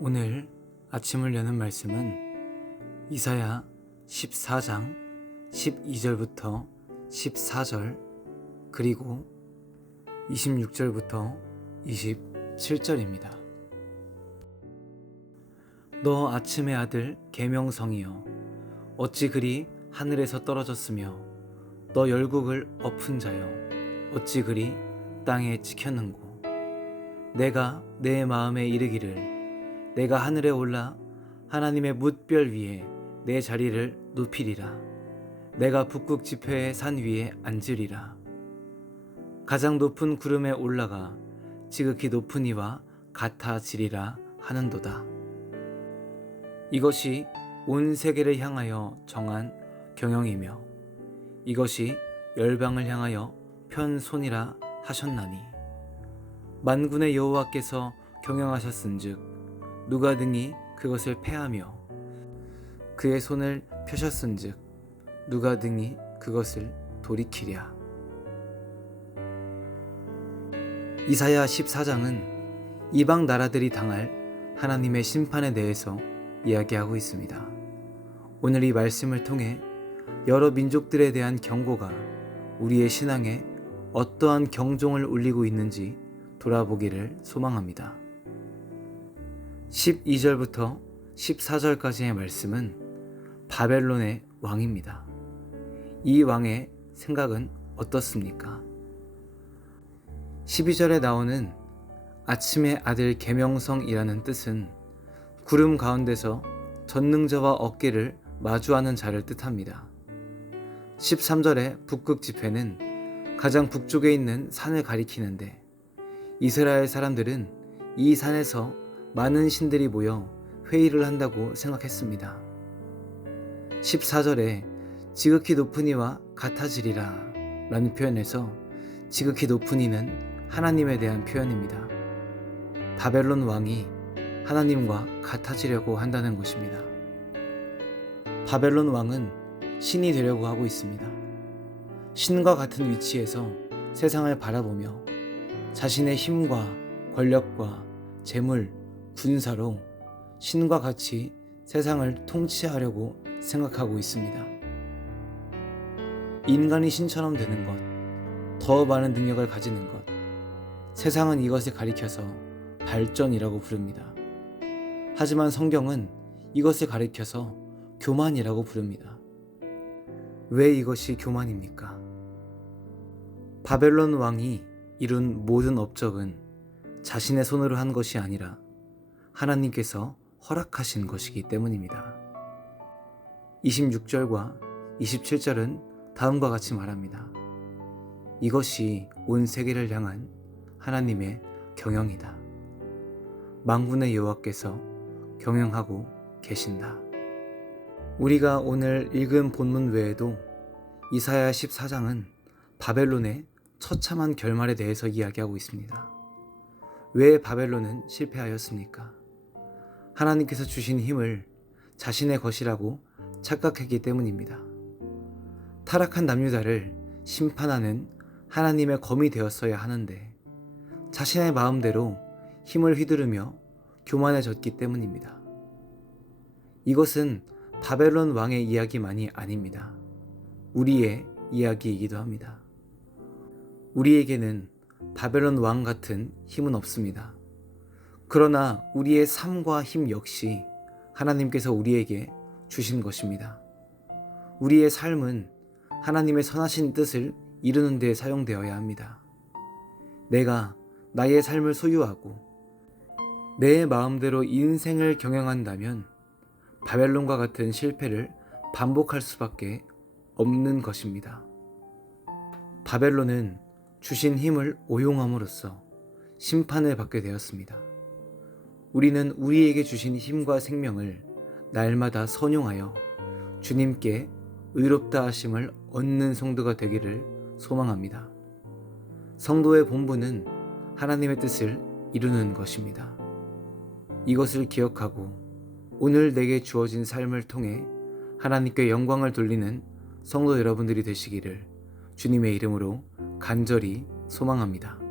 오늘 아침을 여는 말씀은 이사야 14장 12절부터 14절 그리고 26절부터 27절입니다. 너 아침의 아들 계명성이여, 어찌 그리 하늘에서 떨어졌으며 너 열국을 엎은 자여, 어찌 그리 땅에 찍혔는고. 내가 내 마음에 이르기를 내가 하늘에 올라 하나님의 뭇별 위에 내 자리를 높이리라. 내가 북극 지폐의 산 위에 앉으리라. 가장 높은 구름에 올라가 지극히 높은 이와 같아지리라 하는도다. 이것이 온 세계를 향하여 정한 경영이며 이것이 열방을 향하여 편 손이라 하셨나니, 만군의 여호와께서 경영하셨은즉 누가 등이 그것을 패하며 그의 손을 펴셨은즉 누가 등이 그것을 돌이키랴. 이사야 14장은 이방 나라들이 당할 하나님의 심판에 대해서 이야기하고 있습니다. 오늘 이 말씀을 통해 여러 민족들에 대한 경고가 우리의 신앙에 어떠한 경종을 울리고 있는지 돌아보기를 소망합니다. 12절부터 14절까지의 말씀은 바벨론의 왕입니다. 이 왕의 생각은 어떻습니까? 12절에 나오는 아침의 아들 계명성이라는 뜻은 구름 가운데서 전능자와 어깨를 마주하는 자를 뜻합니다. 13절의 북극 지폐는 가장 북쪽에 있는 산을 가리키는데, 이스라엘 사람들은 이 산에서 많은 신들이 모여 회의를 한다고 생각했습니다. 14절에 지극히 높은 이와 같아지리라 라는 표현에서 지극히 높은 이는 하나님에 대한 표현입니다. 바벨론 왕이 하나님과 같아지려고 한다는 것입니다. 바벨론 왕은 신이 되려고 하고 있습니다. 신과 같은 위치에서 세상을 바라보며 자신의 힘과 권력과 재물, 군사로 신과 같이 세상을 통치하려고 생각하고 있습니다. 인간이 신처럼 되는 것, 더 많은 능력을 가지는 것, 세상은 이것을 가리켜서 발전이라고 부릅니다. 하지만 성경은 이것을 가리켜서 교만이라고 부릅니다. 왜 이것이 교만입니까? 바벨론 왕이 이룬 모든 업적은 자신의 손으로 한 것이 아니라 하나님께서 허락하신 것이기 때문입니다. 26절과 27절은 다음과 같이 말합니다. 이것이 온 세계를 향한 하나님의 경영이다. 만군의 여호와께서 경영하고 계신다. 우리가 오늘 읽은 본문 외에도 이사야 14장은 바벨론의 처참한 결말에 대해서 이야기하고 있습니다. 왜 바벨론은 실패하였습니까? 하나님께서 주신 힘을 자신의 것이라고 착각했기 때문입니다. 타락한 남유다를 심판하는 하나님의 검이 되었어야 하는데 자신의 마음대로 힘을 휘두르며 교만해졌기 때문입니다. 이것은 바벨론 왕의 이야기만이 아닙니다. 우리의 이야기이기도 합니다. 우리에게는 바벨론 왕 같은 힘은 없습니다. 그러나 우리의 삶과 힘 역시 하나님께서 우리에게 주신 것입니다. 우리의 삶은 하나님의 선하신 뜻을 이루는 데 사용되어야 합니다. 내가 나의 삶을 소유하고 내 마음대로 인생을 경영한다면 바벨론과 같은 실패를 반복할 수밖에 없는 것입니다. 바벨론은 주신 힘을 오용함으로써 심판을 받게 되었습니다. 우리는 우리에게 주신 힘과 생명을 날마다 선용하여 주님께 의롭다 하심을 얻는 성도가 되기를 소망합니다. 성도의 본분은 하나님의 뜻을 이루는 것입니다. 이것을 기억하고 오늘 내게 주어진 삶을 통해 하나님께 영광을 돌리는 성도 여러분들이 되시기를 주님의 이름으로 간절히 소망합니다.